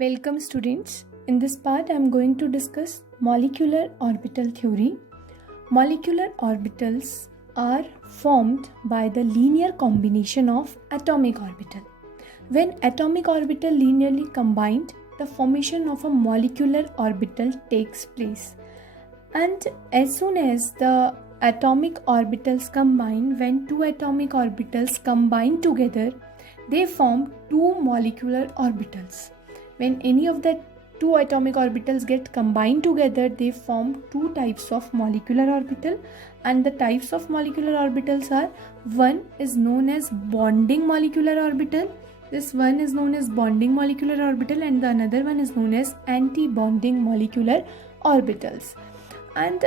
Welcome students. In this part I am going to discuss molecular orbital theory. Molecular orbitals are formed by the linear combination of atomic orbital. When atomic orbital linearly combined, the formation of a molecular orbital takes place. And as soon as the atomic orbitals combine, when two atomic orbitals combine together, they form two molecular orbitals. When any of the two atomic orbitals get combined together, they form two types of molecular orbital, and the types of molecular orbitals are: one is known as bonding molecular orbital, this one is known as bonding molecular orbital, and the another one is known as anti-bonding molecular orbitals. And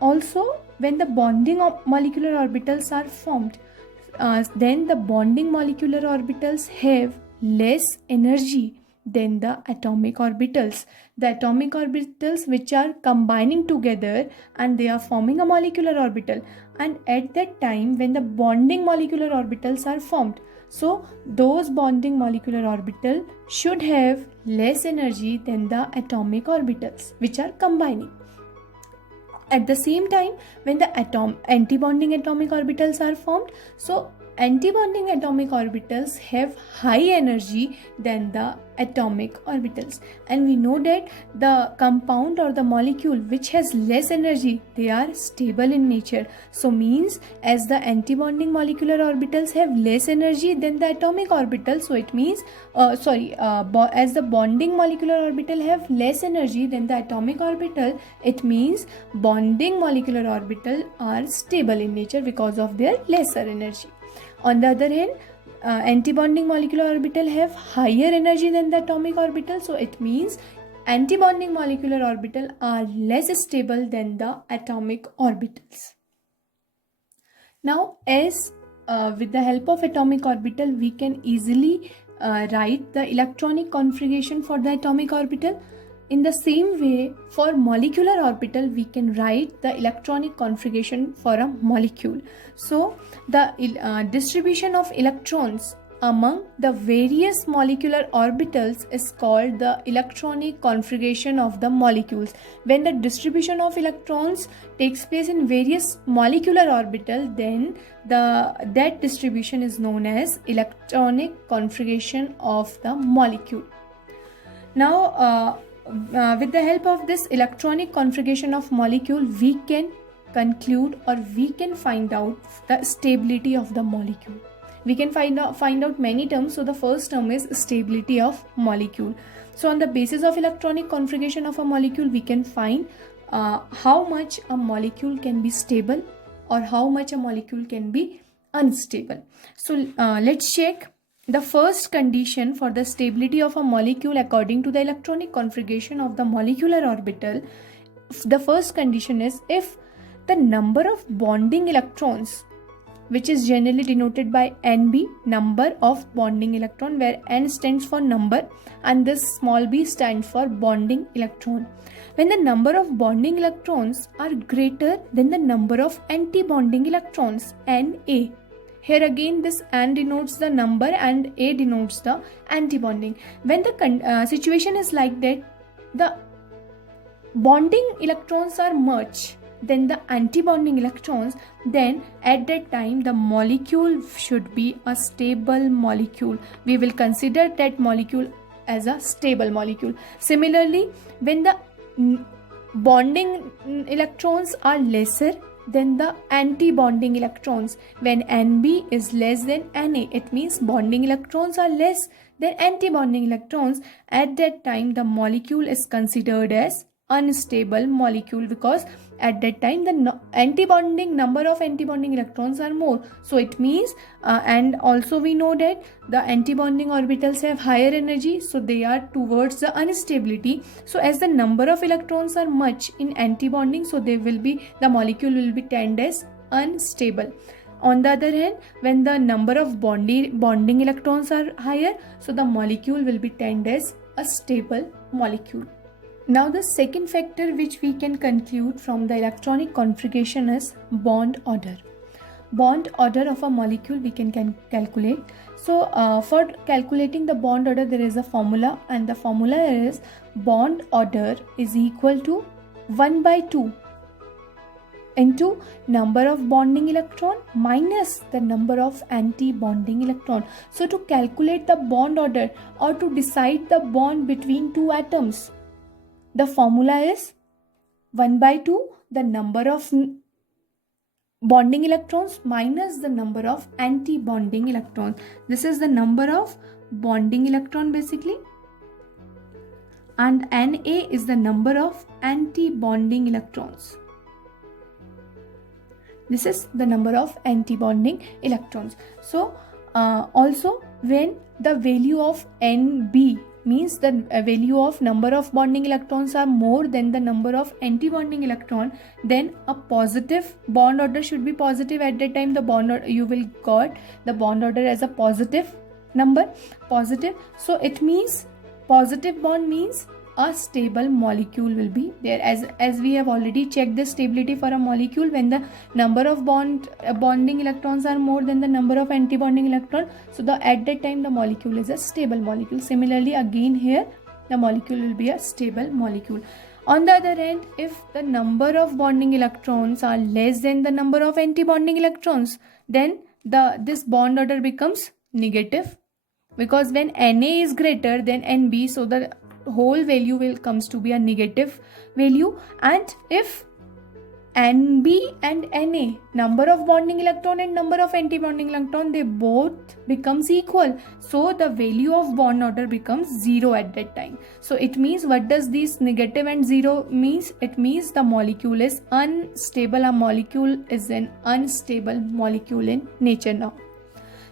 also when the bonding molecular orbitals are formed, then the bonding molecular orbitals have less energy than the atomic orbitals. The atomic orbitals which are combining together and they are forming a molecular orbital, and at that time when the bonding molecular orbitals are formed, so those bonding molecular orbital should have less energy than the atomic orbitals which are combining. At the same time, when the anti-bonding atomic orbitals are formed, so anti-bonding atomic orbitals have high energy than the atomic orbitals, and we know that the compound or the molecule which has less energy, they are stable in nature. So means as the anti-bonding molecular orbitals have less energy than the atomic orbital, so it means as the bonding molecular orbital have less energy than the atomic orbital, it means bonding molecular orbital are stable in nature because of their lesser energy. On the other hand, anti-bonding molecular orbital have higher energy than the atomic orbital, so it means anti-bonding molecular orbital are less stable than the atomic orbitals. Now, as with the help of atomic orbital, we can easily write the electronic configuration for the atomic orbital. In the same way, for molecular orbital, we can write the electronic configuration for a molecule. So, the distribution of electrons among the various molecular orbitals is called the electronic configuration of the molecules. When the distribution of electrons takes place in various molecular orbitals, then that distribution is known as electronic configuration of the molecule. Now, with the help of this electronic configuration of molecule, we can conclude or we can find out the stability of the molecule. We can find out many terms. So the first term is stability of molecule. So on the basis of electronic configuration of a molecule, we can find how much a molecule can be stable or how much a molecule can be unstable. So let's check. The first condition for the stability of a molecule according to the electronic configuration of the molecular orbital, the first condition is if the number of bonding electrons, which is generally denoted by NB, number of bonding electron, where N stands for number and this small b stands for bonding electron. When the number of bonding electrons are greater than the number of anti-bonding electrons, Na. Here again this N denotes the number and A denotes the anti-bonding. When the situation is like that, the bonding electrons are much than the anti-bonding electrons, then at that time the molecule should be a stable molecule. We will consider that molecule as a stable molecule. Similarly, when the bonding electrons are lesser than the anti-bonding electrons, when NB is less than Na, it means bonding electrons are less than anti-bonding electrons, at that time the molecule is considered as unstable molecule, because at that time the number of anti-bonding electrons are more. So it means and also we know that the anti-bonding orbitals have higher energy, so they are towards the instability. So as the number of electrons are much in anti-bonding, so the molecule will be tend as unstable. On the other hand, when the number of bonding electrons are higher, so the molecule will be tend as a stable molecule. Now the second factor which we can conclude from the electronic configuration is bond order. bond order of a molecule we can calculate. So for calculating the bond order, there is a formula, and the formula is bond order is equal to 1 by 2 into number of bonding electron minus the number of anti-bonding electron. So to calculate the bond order or to decide the bond between two atoms, the formula is 1 by 2 the number of bonding electrons minus the number of anti-bonding electrons. This is the number of bonding electron basically, and Na is the number of anti-bonding electrons. This is the number of anti-bonding electrons. So also when the value of Nb means the value of number of bonding electrons are more than the number of anti-bonding electron, then a positive bond order should be positive. At that time the bond order, you will got the bond order as a positive number, positive. So it means positive bond means a stable molecule will be there. As we have already checked the stability for a molecule, when the number of bonding electrons are more than the number of anti-bonding electron, so at that time the molecule is a stable molecule. Similarly again here the molecule will be a stable molecule. On the other hand, if the number of bonding electrons are less than the number of anti-bonding electrons, then this bond order becomes negative, because when Na is greater than Nb, so the whole value comes to be a negative value. And if Nb and Na, number of bonding electron and number of anti-bonding electron, they both becomes equal, so the value of bond order becomes 0 at that time. So it means, what does this negative and 0 means? It means the molecule is unstable. A molecule is an unstable molecule in nature now.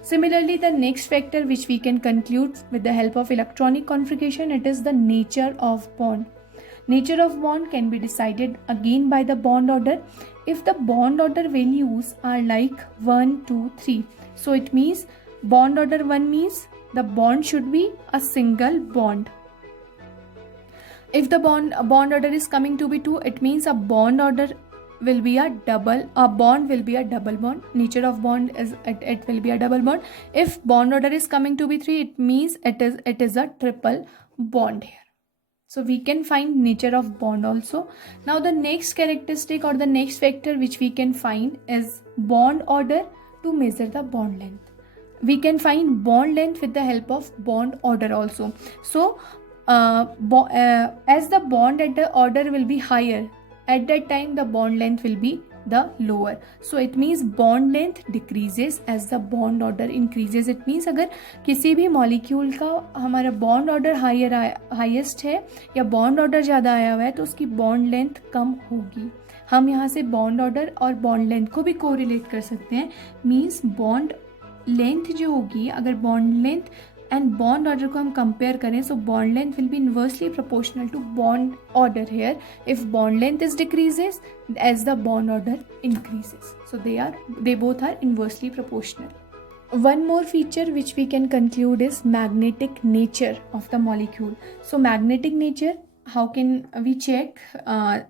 Similarly, the next factor which we can conclude with the help of electronic configuration, it is the nature of bond. Nature of bond can be decided again by the bond order. If the bond order values are like 1, 2, 3, so it means bond order 1 means the bond should be a single bond. If the bond order is coming to be 2, it means a bond order will be a bond will be a double bond. Nature of bond is it will be a double bond. If bond order is coming to be 3, it means it is a triple bond here. So we can find nature of bond also. Now the next characteristic or the next factor which we can find is bond order to measure the bond length. We can find bond length with the help of bond order also. So as the bond at the order will be higher, at that time the bond length will be the lower. So it means bond length decreases as the bond order increases. It means अगर किसी भी molecule का हमारा bond order highest है या bond order ज़्यादा आया हुआ है, तो उसकी bond length कम होगी. हम यहाँ से bond order और bond length को भी correlate कर सकते हैं. Means bond length जो होगी, अगर bond length and bond order को हम compare करें, so bond length will be inversely proportional to bond order here. If bond length is decreases as the bond order increases, so they both are inversely proportional. One more feature which we can conclude is magnetic nature of the molecule. So magnetic nature, how can we check?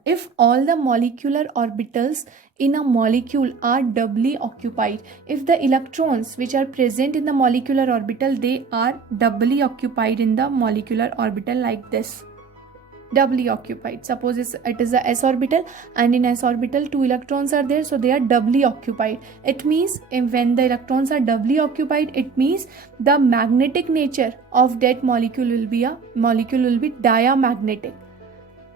If all the molecular orbitals in a molecule are doubly occupied, if the electrons which are present in the molecular orbital, they are doubly occupied in the molecular orbital like this, doubly occupied. Suppose it is a s orbital, and in s orbital 2 electrons are there, so they are doubly occupied. It means when the electrons are doubly occupied, it means the magnetic nature of that molecule will be diamagnetic.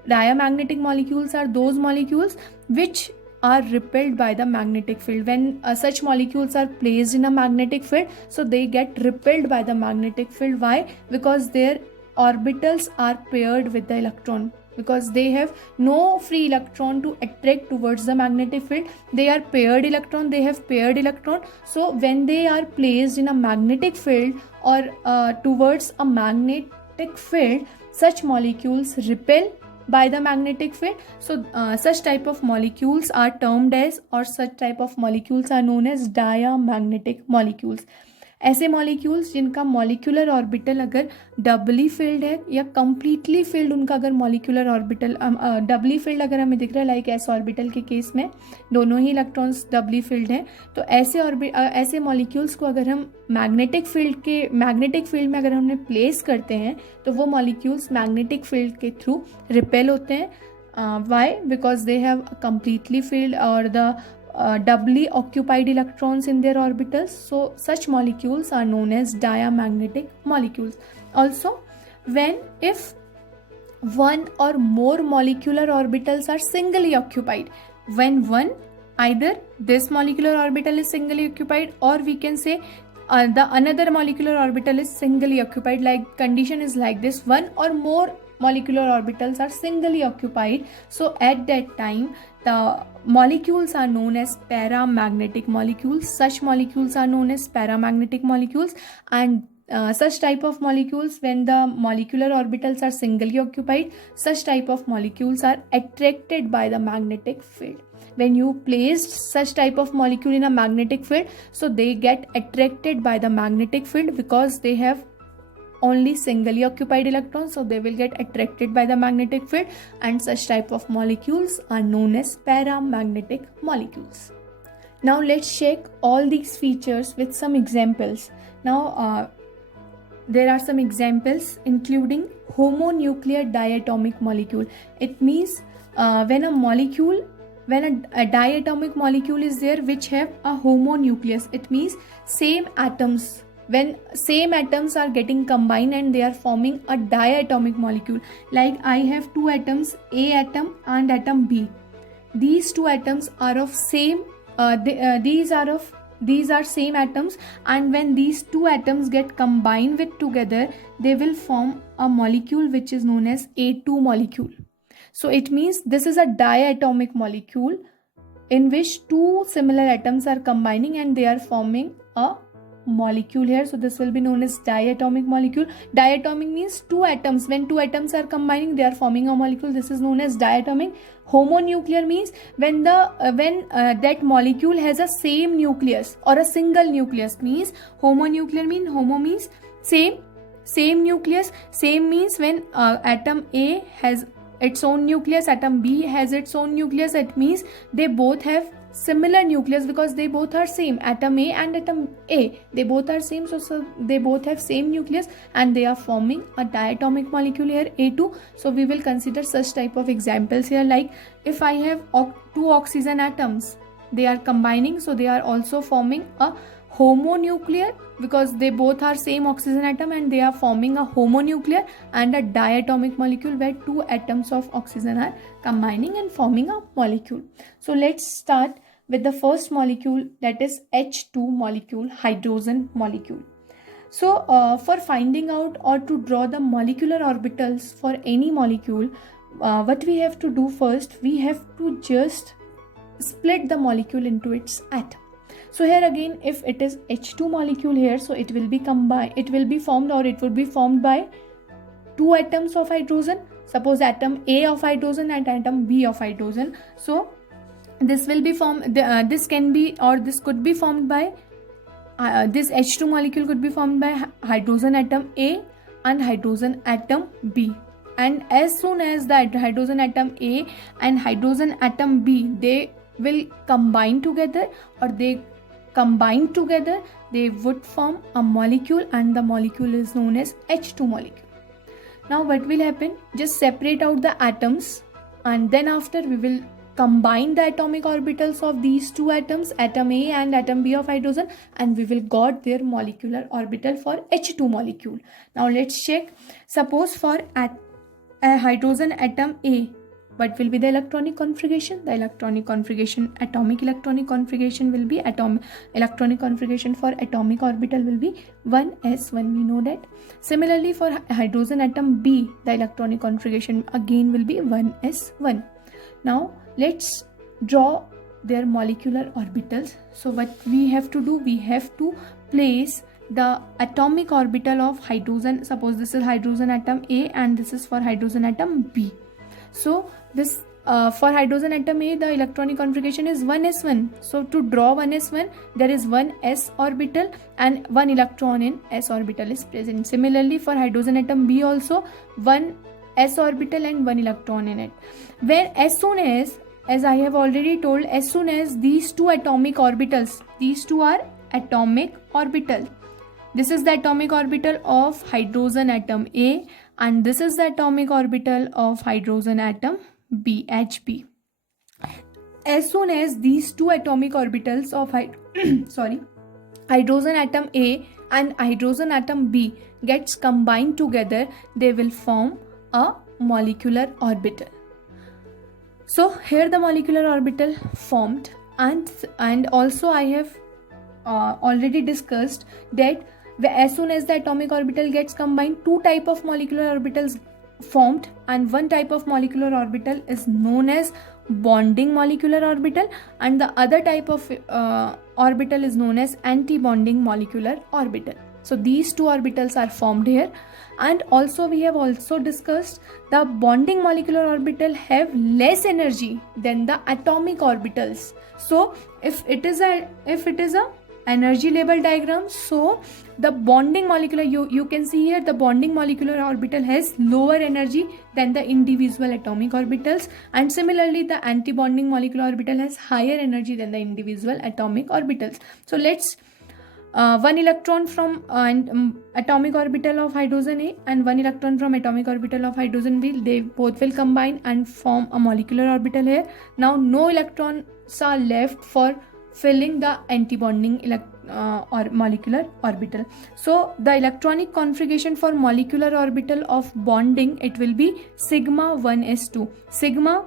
Diamagnetic molecules are those molecules which are repelled by the magnetic field. When such molecules are placed in a magnetic field, so they get repelled by the magnetic field. Why? Because their orbitals are paired with the electron, because they have no free electron to attract towards the magnetic field. They are paired electron, they have paired electron. So when they are placed in a magnetic field or towards a magnetic field, such molecules repel by the magnetic field. So such type of molecules are termed as, or such type of molecules are known as diamagnetic molecules. ऐसे molecules जिनका molecular orbital अगर डबली field है या completely filled, उनका अगर molecular orbital डबली field अगर हमें दिख रहा है, लाइक एस ऑर्बिटल के केस में दोनों ही इलेक्ट्रॉन्स डबली फिल्ड हैं, तो ऐसे मॉलिक्यूल्स को अगर हम मैग्नेटिक फील्ड में अगर हमने प्लेस करते हैं तो वो मॉलिक्यूल्स मैग्नेटिक फील्ड के थ्रू रिपेल होते हैं. Why? Because they have a completely filled or the doubly occupied electrons in their orbitals. So such molecules are known as diamagnetic molecules. Also, if one or more molecular orbitals are singly occupied, when either this molecular orbital is singly occupied, or we can say the another molecular orbital is singly occupied. Like condition is like this: one or more molecular orbitals are singly occupied. So at that time the molecules are known as paramagnetic molecules. Such molecules are known as paramagnetic molecules. And such type of molecules, when the molecular orbitals are singly occupied, such type of molecules are attracted by the magnetic field. When you placed such type of molecule in a magnetic field, so they get attracted by the magnetic field because they have only singly occupied electrons, so they will get attracted by the magnetic field, and such type of molecules are known as paramagnetic molecules. Now let's check all these features with some examples. Now there are some examples including homonuclear diatomic molecule. It means when a diatomic molecule is there which have a homonucleus, it means same atoms. When same atoms are getting combined and they are forming a diatomic molecule, like I have two atoms, A atom and atom B. These two atoms are of same these are same atoms, and when these two atoms get combined with together, they will form a molecule which is known as A2 molecule. So it means this is a diatomic molecule in which two similar atoms are combining and they are forming a molecule here. So this will be known as diatomic molecule. Diatomic means two atoms. When two atoms are combining, they are forming a molecule. This is known as diatomic. Homonuclear means when that molecule has a same nucleus or a single nucleus. Means homonuclear means homo means same nucleus. Same means when atom A has its own nucleus, atom B has its own nucleus. It means they both have similar nucleus because they both are same. Atom A and atom A, they both are same, so they both have same nucleus and they are forming a diatomic molecule here, A2. So we will consider such type of examples here, like if I have two oxygen atoms, they are combining, so they are also forming a homonuclear because they both are same oxygen atom and they are forming a homonuclear, and a diatomic molecule where two atoms of oxygen are combining and forming a molecule. So let's start with the first molecule, that is H2 molecule, hydrogen molecule. So for finding out or to draw the molecular orbitals for any molecule, what we have to do first, we have to just split the molecule into its atom. So here again, if it is H2 molecule here, so it will be formed by two atoms of hydrogen. Suppose atom A of hydrogen and atom B of hydrogen. So this will be formed, this can be, or this could be formed by this H2 molecule could be formed by hydrogen atom A and hydrogen atom B. And as soon as the hydrogen atom A and hydrogen atom B, they will combine together, or they would form a molecule, and the molecule is known as H2 molecule. Now what will happen? Just separate out the atoms, and then after we will combine the atomic orbitals of these two atoms, atom A and atom B of hydrogen, and we will got their molecular orbital for H2 molecule. Now let's check. Suppose for a hydrogen atom A, what will be the electronic configuration? The electronic configuration, atomic electronic configuration will be electronic configuration for atomic orbital will be 1s1. We know that. Similarly for hydrogen atom B, the electronic configuration again will be 1s1. Now let's draw their molecular orbitals. So what we have to do, we have to place the atomic orbital of hydrogen. Suppose this is hydrogen atom A and this is for hydrogen atom B. So this For hydrogen atom A, the electronic configuration is 1s1. So to draw 1s1, there is one s orbital and one electron in s orbital is present. Similarly, for hydrogen atom B also, one s orbital and one electron in it. Where as soon as I have already told, as soon as these two atomic orbitals, these two are atomic orbital. This is the atomic orbital of hydrogen atom A and this is the atomic orbital of hydrogen atom B, HB. As soon as these two atomic orbitals of hydrogen atom A and hydrogen atom B gets combined together, they will form a molecular orbital. So here the molecular orbital formed, and also I have already discussed that as soon as the atomic orbital gets combined, two type of molecular orbitals formed, and one type of molecular orbital is known as bonding molecular orbital and the other type of orbital is known as anti-bonding molecular orbital. So these two orbitals are formed here. And also we have also discussed the bonding molecular orbital have less energy than the atomic orbitals. So if it is a energy level diagram, so the bonding molecular, you can see here the bonding molecular orbital has lower energy than the individual atomic orbitals, and similarly the anti-bonding molecular orbital has higher energy than the individual atomic orbitals. So let's one electron from atomic orbital of hydrogen A and one electron from atomic orbital of hydrogen B, they both will combine and form a molecular orbital here. Now no electrons are left for filling the anti-bonding or molecular orbital. So the electronic configuration for molecular orbital of bonding, it will be sigma 1s2. Sigma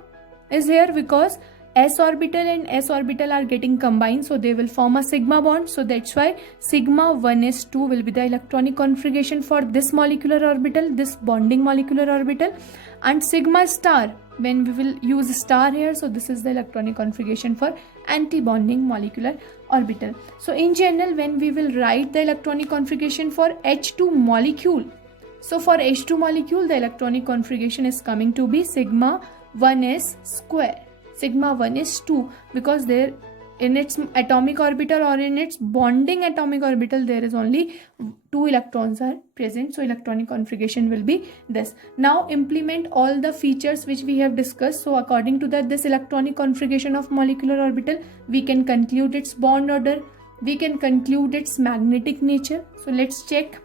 is here because s orbital and s orbital are getting combined, so they will form a sigma bond. So that's why sigma 1s2 will be the electronic configuration for this molecular orbital, this bonding molecular orbital. And sigma star, when we will use star here, so this is the electronic configuration for anti-bonding molecular orbital. So in general, when we will write the electronic configuration for H2 molecule, so for H2 molecule the electronic configuration is coming to be sigma 1s square. Sigma 1 is 2 because there in its atomic orbital or in its bonding atomic orbital there is only 2 electrons are present, so electronic configuration will be this. Now implement all the features which we have discussed. So according to that, this electronic configuration of molecular orbital, we can conclude its bond order, we can conclude its magnetic nature. So let's check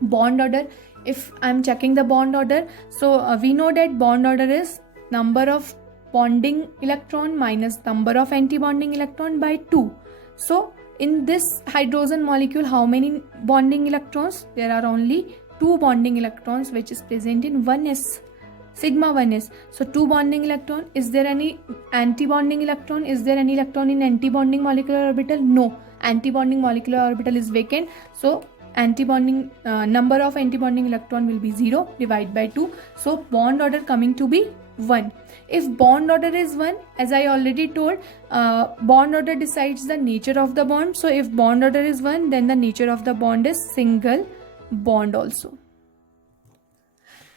bond order. If I'm checking the bond order, so we know that bond order is number of bonding electron minus number of anti-bonding electron by 2. So in this hydrogen molecule, how many bonding electrons? There are only 2 bonding electrons which is present in 1s, sigma 1s. So 2 bonding electron. Is there any anti-bonding electron? Is there any electron in anti-bonding molecular orbital? No, anti-bonding molecular orbital is vacant. So anti-bonding number of anti-bonding electron will be 0 divided by 2. So bond order coming to be 1. If bond order is 1, as I already told, bond order decides the nature of the bond. So if bond order is 1, then the nature of the bond is single bond also.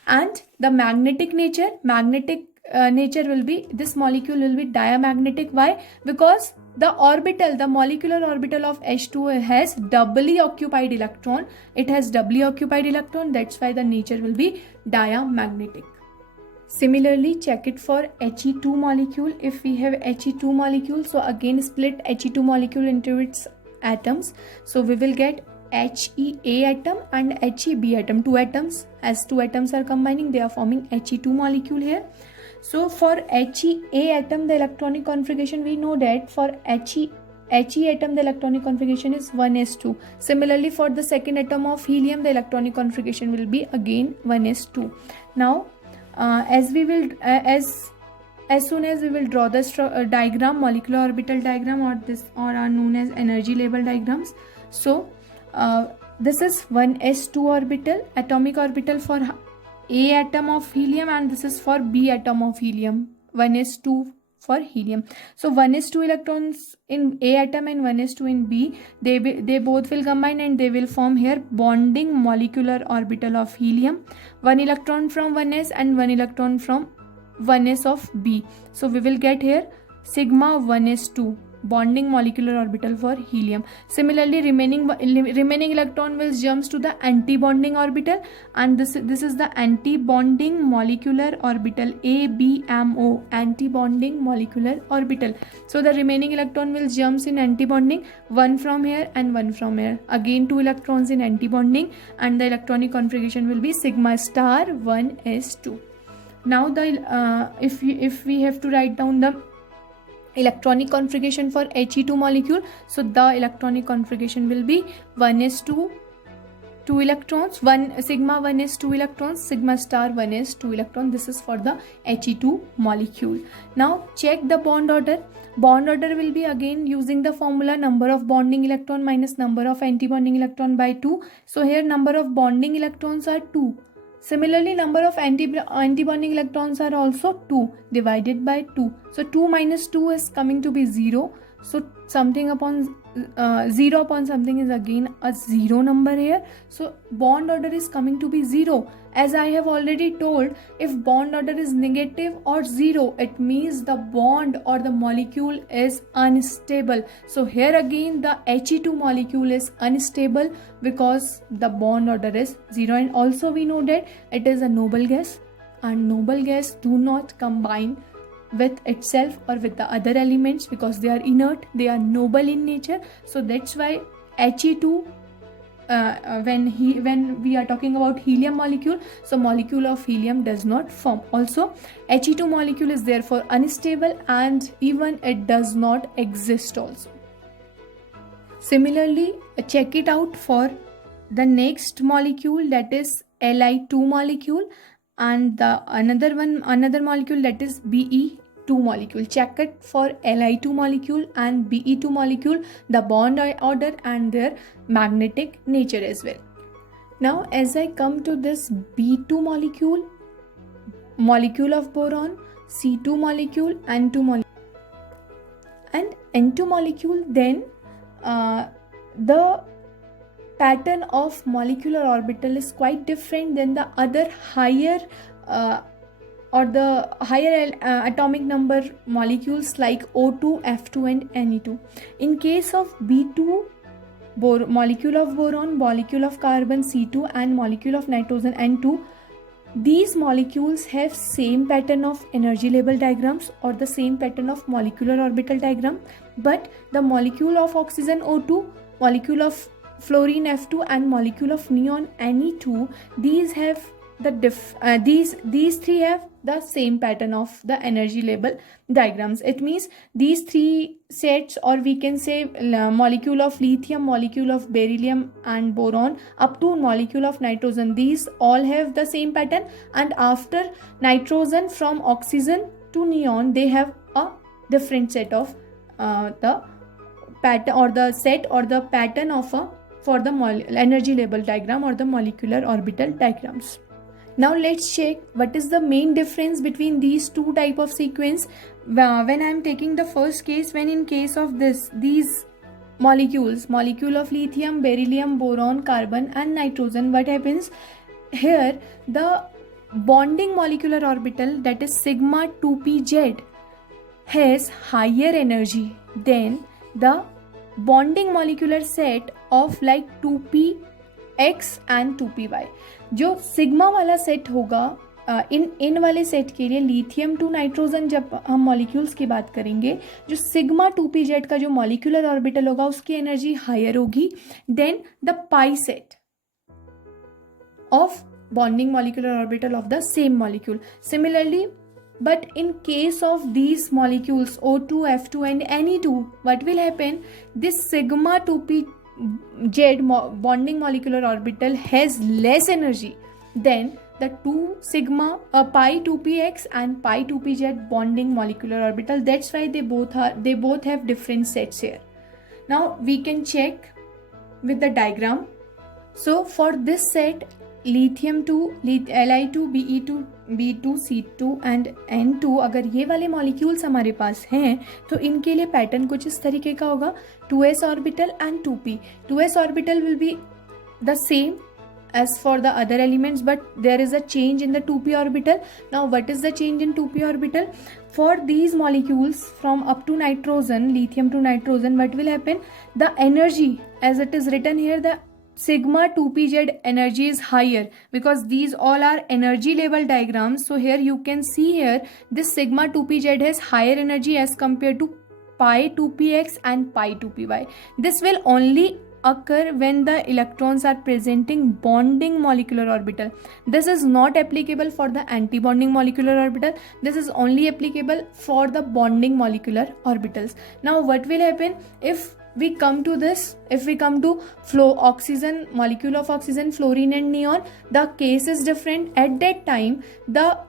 And the magnetic nature, nature will be, this molecule will be diamagnetic. Why? Because the orbital, the molecular orbital of H2 has doubly occupied electron. It has doubly occupied electron. That's why the nature will be diamagnetic. Similarly, check it for He2 molecule. If we have He2 molecule, so again split He2 molecule into its atoms. So we will get HeA atom and Heb atom, 2 atoms. As 2 atoms are combining, they are forming He2 molecule here. So for HeA atom, the electronic configuration, we know that for He atom, the electronic configuration is 1s2. Similarly, for the second atom of helium, the electronic configuration will be again 1s2. Now as soon as we will draw the diagram, molecular orbital diagram, or are known as energy level diagrams. So this is 1s2 orbital, atomic orbital for A atom of helium, and this is for B atom of helium, 1s2 for helium. So 1s2 electrons in A atom and 1s2 in B, they both will combine and they will form here bonding molecular orbital of helium. 1 electron from 1s and 1 electron from 1s of B. So we will get here sigma 1s2 bonding molecular orbital for helium. Similarly, remaining electron will jumps to the anti-bonding orbital, and this is the anti-bonding molecular orbital ABMO, anti-bonding molecular orbital. So the remaining electron will jumps in anti-bonding, one from here and one from here. Again 2 electrons in anti-bonding, and the electronic configuration will be sigma star 1s2. Now the if we have to write down the electronic configuration for He2 molecule, so the electronic configuration will be 1s2 2 electrons, 1 sigma 1s 2 electrons, sigma star 1s 2 electron. This is for the He2 molecule. Now check the bond order. Bond order will be again using the formula number of bonding electron minus number of anti-bonding electron by 2. So here number of bonding electrons are 2. Similarly, number of anti-bonding electrons are also 2 divided by 2. So 2 minus 2 is coming to be 0. So something upon 0 upon something is again a 0 number here. So bond order is coming to be 0. As I have already told, if bond order is negative or 0, it means the bond or the molecule is unstable. So here again the He2 molecule is unstable because the bond order is 0. And also we know that it is a noble gas, and noble gas do not combine with itself or with the other elements because they are inert, they are noble in nature. So that's why He2, when we are talking about helium molecule, so molecule of helium does not form. Also He2 molecule is therefore unstable, and even it does not exist also. Similarly, check it out for the next molecule, that is Li2 molecule, and the another molecule, that is Be2 molecule. Check it for Li2 molecule and Be2 molecule, the bond order and their magnetic nature as well. Now as I come to this B2 molecule, molecule of boron, C2 molecule, N2 molecule and N2 molecule, then the pattern of molecular orbital is quite different than the other higher atomic number molecules like O2, F2 and Ne2. In case of B2, molecule of boron, molecule of carbon C2 and molecule of nitrogen N2, these molecules have same pattern of energy label diagrams or the same pattern of molecular orbital diagram, but the molecule of oxygen O2, molecule of fluorine F2 and molecule of neon Ne2, these have these three have the same pattern of the energy label diagrams. It means these three sets, or we can say molecule of lithium, molecule of beryllium and boron up to molecule of nitrogen, these all have the same pattern, and after nitrogen from oxygen to neon they have a different set of the pattern or the set or the pattern of for the energy label diagram or the molecular orbital diagrams. Now let's check what is the main difference between these two type of sequence. When I am taking the first case, when in case of these molecules, molecule of lithium, beryllium, boron, carbon and nitrogen, what happens here? The bonding molecular orbital, that is sigma 2pz, has higher energy than the bonding molecular set of like 2px and 2py. जो sigma वाला set होगा इन वाले set के लिए lithium to nitrogen, जब हम molecules की बात करेंगे, जो सिग्मा 2pz का जो मॉलिक्यूलर ऑर्बिटल होगा उसकी एनर्जी हायर होगी then the pi set of bonding molecular orbital of the same molecule. Similarly, but in case of these molecules O2, F2 and Ne2, what will happen? This sigma 2pz bonding molecular orbital has less energy than the two sigma pi 2px and pi 2pz bonding molecular orbital. That's why they both have different sets here. Now we can check with the diagram. So for this set, lithium 2, Li2, Be2, B2, C2 and N2, अगर ये वाले molecules हमारे पास हैं तो इनके लिए pattern कुछ इस तरीके का होगा. 2s orbital and 2p. 2s orbital will be the same as for the other elements, but there is a change in the 2p orbital. Now what is the change in 2p orbital? For these molecules from up to nitrogen, lithium to nitrogen, what will happen? The energy, as it is written here, the sigma 2pz energy is higher, because these all are energy level diagrams. So here you can see here this sigma 2pz has higher energy as compared to pi 2px and pi 2py. This will only occur when the electrons are presenting bonding molecular orbital. This is not applicable for the anti-bonding molecular orbital. This is only applicable for the bonding molecular orbitals. Now what will happen if we come to this? If we come to oxygen, molecule of oxygen, fluorine and neon, the case is different. At that time, the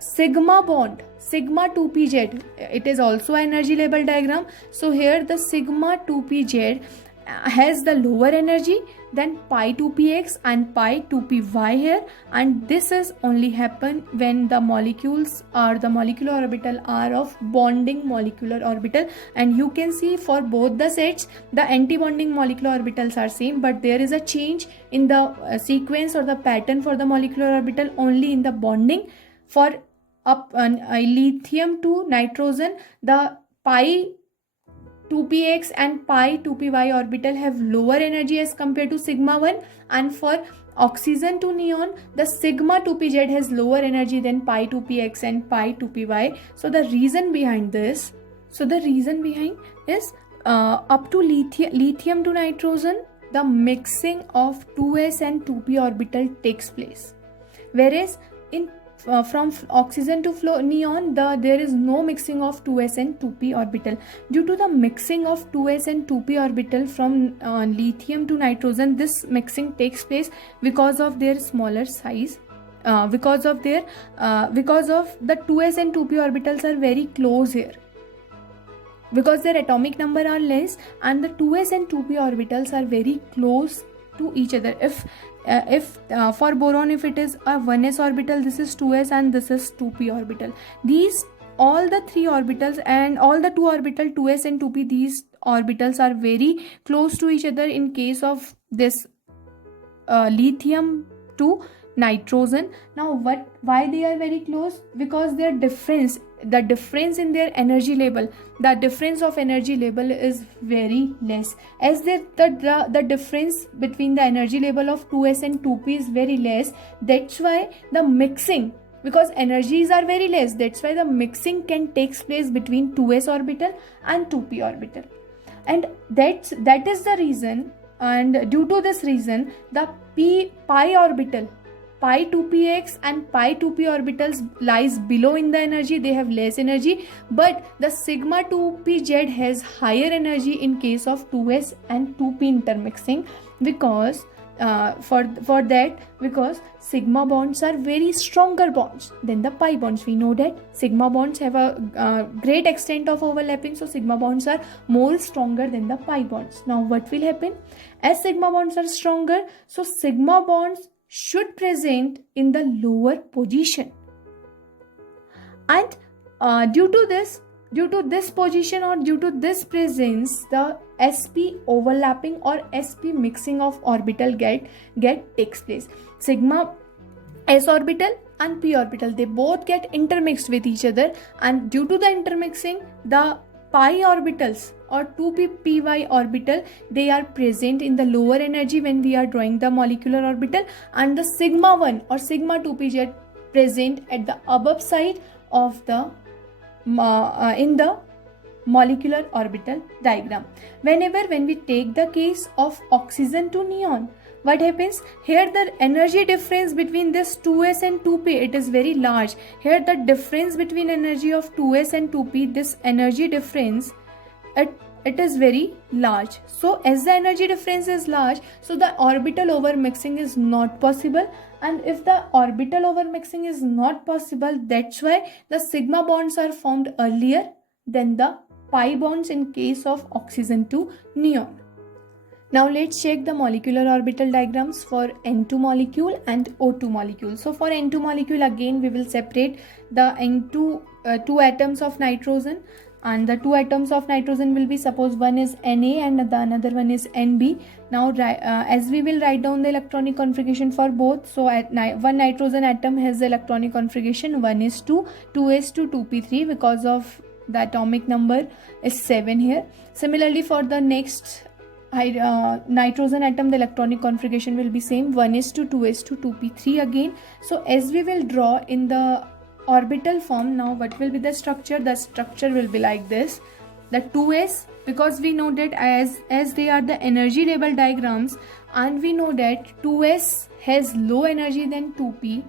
sigma bond, sigma 2pz, it is also energy level diagram. So here the sigma 2pz has the lower energy than pi 2px and pi 2py here, and this is only happen when the molecules or the molecular orbital are of bonding molecular orbital. And you can see for both the sets the anti-bonding molecular orbitals are same, but there is a change in the sequence or the pattern for the molecular orbital only in the bonding. For lithium to nitrogen, the pi 2px and pi 2py orbital have lower energy as compared to sigma 1, and for oxygen to neon, the sigma 2pz has lower energy than pi 2px and pi 2py. So the reason behind is up to lithium to nitrogen, the mixing of 2s and 2p orbital takes place, whereas in from oxygen to neon, there is no mixing of 2s and 2p orbital. Due to the mixing of 2s and 2p orbital from lithium to nitrogen, this mixing takes place because of their smaller size. Because of the 2s and 2p orbitals are very close here, because their atomic number are less, and the 2s and 2p orbitals are very close to each other. If for boron, if it is a 1s orbital, this is 2s and this is 2p orbital. These all the three orbitals and all the two orbital 2s and 2p, these orbitals are very close to each other in case of this lithium to nitrogen. Now why they are very close? Because the difference in their energy level, the difference of energy level is very less. As the difference between the energy level of 2s and 2p is very less, that's why the mixing, because energies are very less, that's why the mixing can take place between 2s orbital and 2p orbital. And that is the reason, and due to this reason, the pi orbital, pi 2px and pi 2p orbitals lies below in the energy, they have less energy, but the sigma 2pz has higher energy in case of 2s and 2p intermixing, because because sigma bonds are very stronger bonds than the pi bonds. We know that sigma bonds have a great extent of overlapping, so sigma bonds are more stronger than the pi bonds. Now what will happen? As sigma bonds are stronger, so sigma bonds should present in the lower position, and due to this position or due to this presence, the sp overlapping or sp mixing of orbital get takes place. Sigma s orbital and p orbital, they both get intermixed with each other, and due to the intermixing, the pi orbitals or 2p orbital, they are present in the lower energy when we are drawing the molecular orbital, and the sigma 1 or sigma 2pz present at the above side of the in the molecular orbital diagram. When we take the case of oxygen to neon, what happens? Here the energy difference between this 2s and 2p, it is very large. Here the difference between energy of 2s and 2p, this energy difference, it is very large. So as the energy difference is large, so the orbital overmixing is not possible, and if the orbital overmixing is not possible, that's why the sigma bonds are formed earlier than the pi bonds in case of oxygen to neon. Now let's check the molecular orbital diagrams for N2 molecule and O2 molecule. So for N2 molecule, again we will separate the N2 two atoms of nitrogen, and the two atoms of nitrogen will be, suppose one is Na and the another one is Nb. Now as we will write down the electronic configuration for both, so one nitrogen atom has the electronic configuration 1s2, 2s2, 2p3 because of the atomic number is 7 here. Similarly for the next nitrogen atom, the electronic configuration will be same 1s2, 2s2, 2p3 again. So as we will draw in the orbital form, now what will be the structure? The structure will be like this. The 2s, because we know that as they are the energy label diagrams, and we know that 2s has low energy than 2p,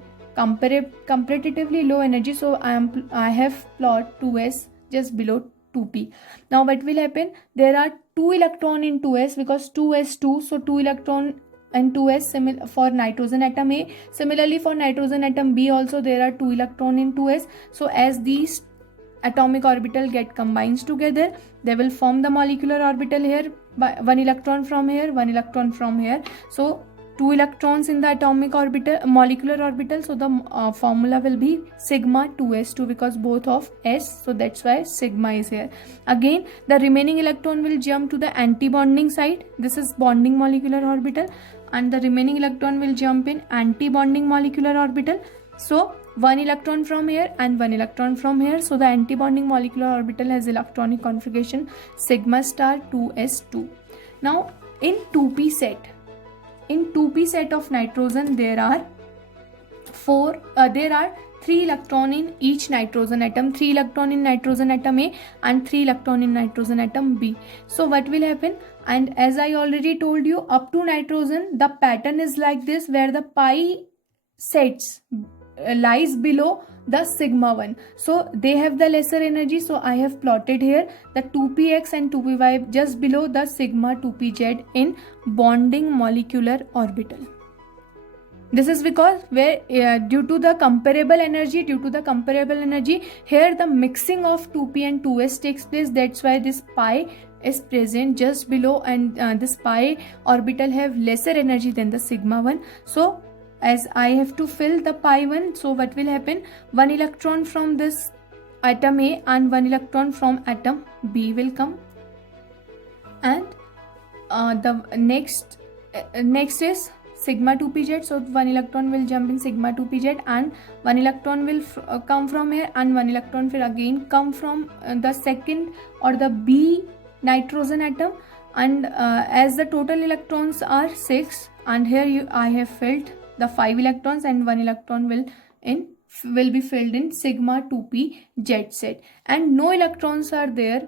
comparatively low energy, so I have plot 2s just below 2p. Now what will happen? There are 2 electron in 2s because 2s2, so 2 electron and 2s for nitrogen atom A. Similarly for nitrogen atom B also there are 2 electron in 2s. So as these atomic orbital get combines together, they will form the molecular orbital here, by 1 electron from here, 1 electron from here. So 2 electrons in the atomic orbital, molecular orbital, so the formula will be sigma 2s2 because both of s, so that's why sigma is here. Again the remaining electron will jump to the anti-bonding side. This is bonding molecular orbital, and the remaining electron will jump in anti-bonding molecular orbital. So 1 electron from here and 1 electron from here, so the anti-bonding molecular orbital has electronic configuration sigma star 2s2. Now in 2p set, in 2p set of nitrogen there are 3 electron in each nitrogen atom, 3 electron in nitrogen atom A and 3 electron in nitrogen atom B. So what will happen? And as I already told you, up to nitrogen the pattern is like this, where the pi sets lies below the sigma 1, so they have the lesser energy, so I have plotted here the 2px and 2py just below the sigma 2pz in bonding molecular orbital. This is because where due to the comparable energy, here the mixing of 2p and 2s takes place. That's why this pi is present just below, and this pi orbital have lesser energy than the sigma 1. So as I have to fill the pi 1, so what will happen? 1 electron from this atom A and 1 electron from atom B will come, and the next is sigma 2pz, so 1 electron will jump in sigma 2pz and 1 electron will come from here, and 1 electron will again come from the second or the B nitrogen atom, and as the total electrons are 6, and here I have filled the 5 electrons, and 1 electron will be filled in sigma 2p jet set, and no electrons are there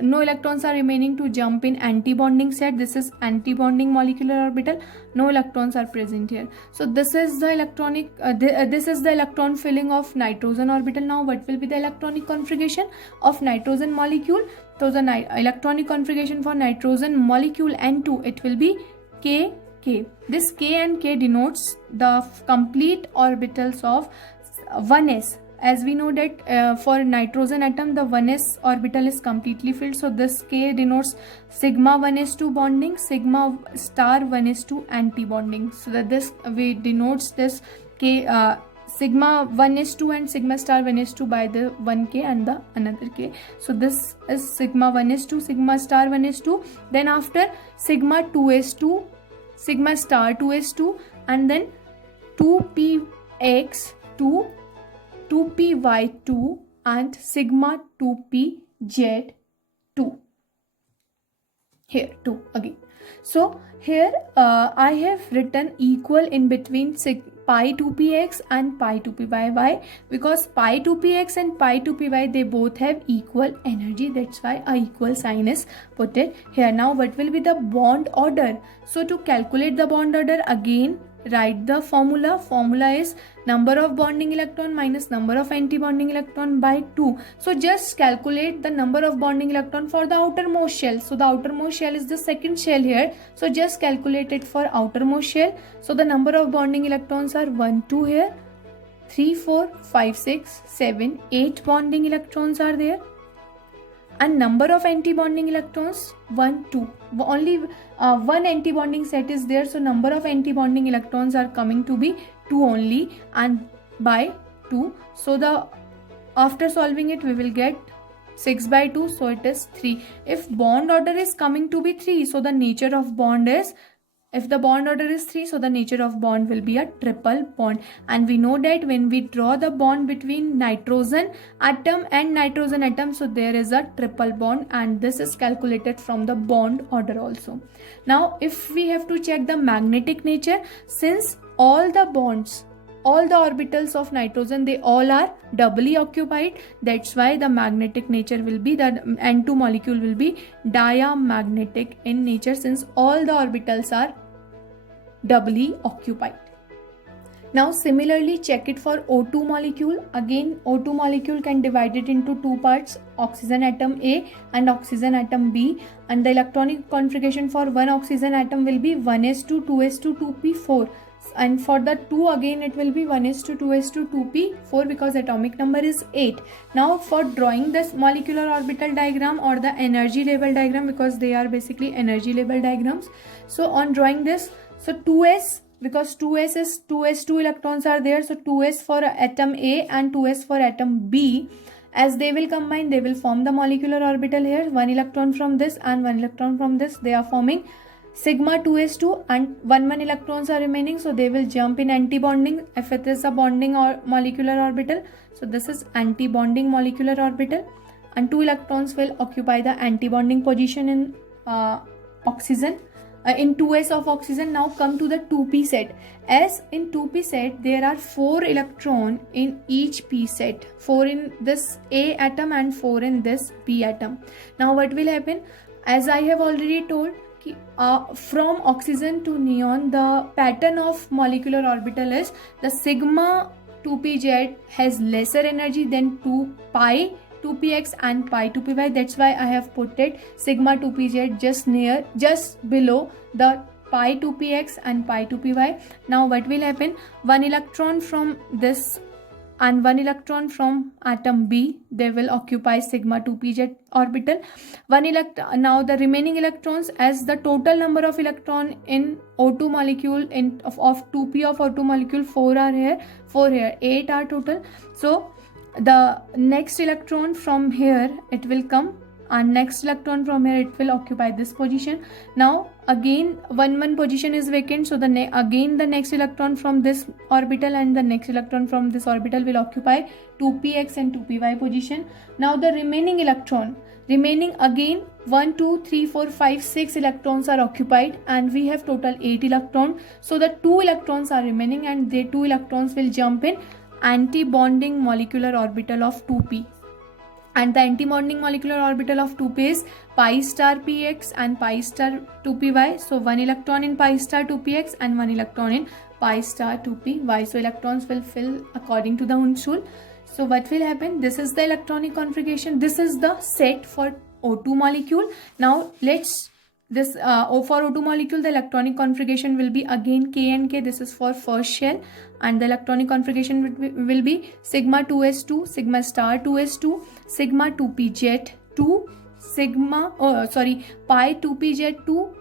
no electrons are remaining to jump in anti-bonding set. This is anti-bonding molecular orbital, no electrons are present here. So this is the electronic this is the electron filling of nitrogen orbital. Now what will be the electronic configuration of nitrogen molecule? So the electronic configuration for nitrogen molecule N2, it will be K. This K and K denotes the complete orbitals of 1s. As we know that for nitrogen atom the 1s orbital is completely filled, so this K denotes sigma 1s2 bonding, sigma star 1s2 anti-bonding. So that this we denotes this K sigma 1s2 and sigma star 1s2 by the 1k and the another k. So this is sigma 1s2, sigma star 1s2. Then after sigma 2s2, sigma star 2s2, and then 2px2, 2py2 and sigma 2pz2. Here 2 again. So here I have written equal in between pi 2px and pi 2py. Why? Because pi 2px and pi 2py, they both have equal energy. That's why a equal sign is put it here. Now what will be the bond order? So to calculate the bond order, again write the formula. Formula is number of bonding electron minus number of anti-bonding electron by 2. So just calculate the number of bonding electron for the outermost shell. So the outermost shell is the second shell here. So just calculate it for outermost shell. So the number of bonding electrons are 1, 2 here, 3, 4, 5, 6, 7, 8 bonding electrons are there. And number of anti-bonding electrons, 1, 2. Only one anti-bonding set is there, so number of anti-bonding electrons are coming to be 2 only, and by 2. So after solving it we will get 6 by 2, so it is 3. If bond order is coming to be 3, so the nature of bond is, if the bond order is 3, so the nature of bond will be a triple bond. And we know that when we draw the bond between nitrogen atom and nitrogen atom, so there is a triple bond, and this is calculated from the bond order also. Now if we have to check the magnetic nature, since all the bonds, all the orbitals of nitrogen, they all are doubly occupied, that's why the magnetic nature will be, the N2 molecule will be diamagnetic in nature, since all the orbitals are doubly occupied. Now similarly check it for O2 molecule. Again O2 molecule can divide it into two parts, oxygen atom A and oxygen atom B, and the electronic configuration for one oxygen atom will be 1s2 2s2 2p4, and for the 2 again it will be 1s2 2s2 2p4 because atomic number is 8. Now for drawing this molecular orbital diagram or the energy level diagram, because they are basically energy level diagrams, so on drawing this, so 2s, because 2s is 2s2 electrons are there, so 2s for atom A and 2s for atom B, as they will combine they will form the molecular orbital here, one electron from this and one electron from this, they are forming sigma 2s2, and 1 electrons are remaining, so they will jump in anti-bonding if it is a bonding or molecular orbital, so this is anti-bonding molecular orbital, and 2 electrons will occupy the anti-bonding position in oxygen, in 2s of oxygen. Now come to the 2p set. As in 2p set there are 4 electron in each p set, 4 in this A atom and 4 in this B atom. Now what will happen, as I have already told, from oxygen to neon the pattern of molecular orbital is the sigma 2pz has lesser energy than 2 pi 2px and pi 2py, that's why I have put it sigma 2pz just below the pi 2px and pi 2py. Now what will happen, one electron from this and one electron from atom B, they will occupy sigma 2pz orbital. Now the remaining electrons, as the total number of electron in O2 molecule of 2p of O2 molecule 4 are here, 4 here, 8 are total. So the next electron from here it will come, and next electron from here it will occupy this position. Now again one position is vacant, so again the next electron from this orbital and the next electron from this orbital will occupy 2px and 2py position. Now the remaining again 1 2 3 4 5 6 electrons are occupied, and we have total 8 electrons, so the 2 electrons are remaining, and the 2 electrons will jump in anti-bonding molecular orbital of 2p, and the anti-bonding molecular orbital of 2p is pi star px and pi star 2py, so 1 electron in pi star 2px and 1 electron in pi star 2py, so electrons will fill according to the Hund's rule. So what will happen, this is the electronic configuration, this is the set for O2 molecule. Now let's this for O2 molecule the electronic configuration will be again K and K, this is for first shell, and the electronic configuration will be sigma 2s2 sigma star 2s2 sigma 2pz2 sigma pi 2pz2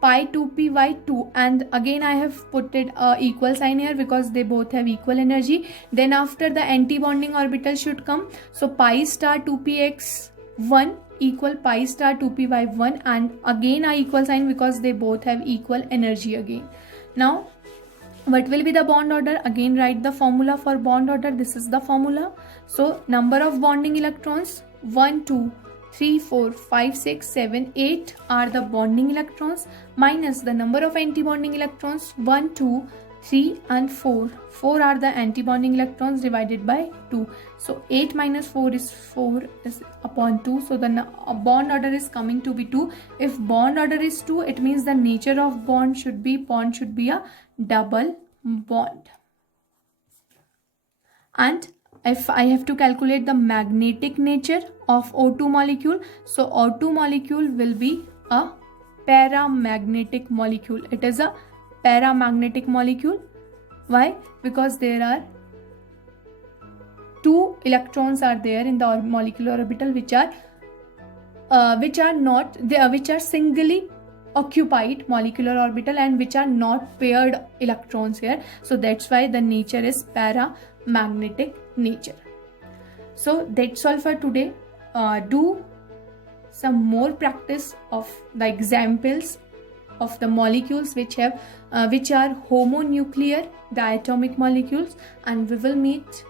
pi 2py2, and again I have put it equal sign here because they both have equal energy. Then after the anti-bonding orbital should come, so pi star 2px1 equal pi star 2py1, and again I equal sign because they both have equal energy again. Now what will be the bond order, again write the formula for bond order, this is the formula. So number of bonding electrons 1 2 3 4 5 6 7 8 are the bonding electrons, minus the number of anti-bonding electrons 1 2 3 and 4 are the anti-bonding electrons divided by 2, so 8 minus 4 is 4 is upon 2, so the bond order is coming to be 2. If bond order is 2, it means the nature of bond should be a double bond. And if I have to calculate the magnetic nature of O2 molecule, so O2 molecule will be a paramagnetic molecule. It is a paramagnetic molecule. Why? Because there are 2 electrons are there in the molecular orbital which are which are singly occupied molecular orbital and which are not paired electrons here. So that's why the nature is paramagnetic nature. So that's all for today. Do some more practice of the examples of the molecules which are homonuclear diatomic molecules, and we will meet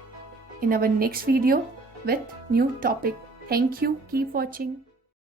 in our next video with new topic. Thank you. Keep watching.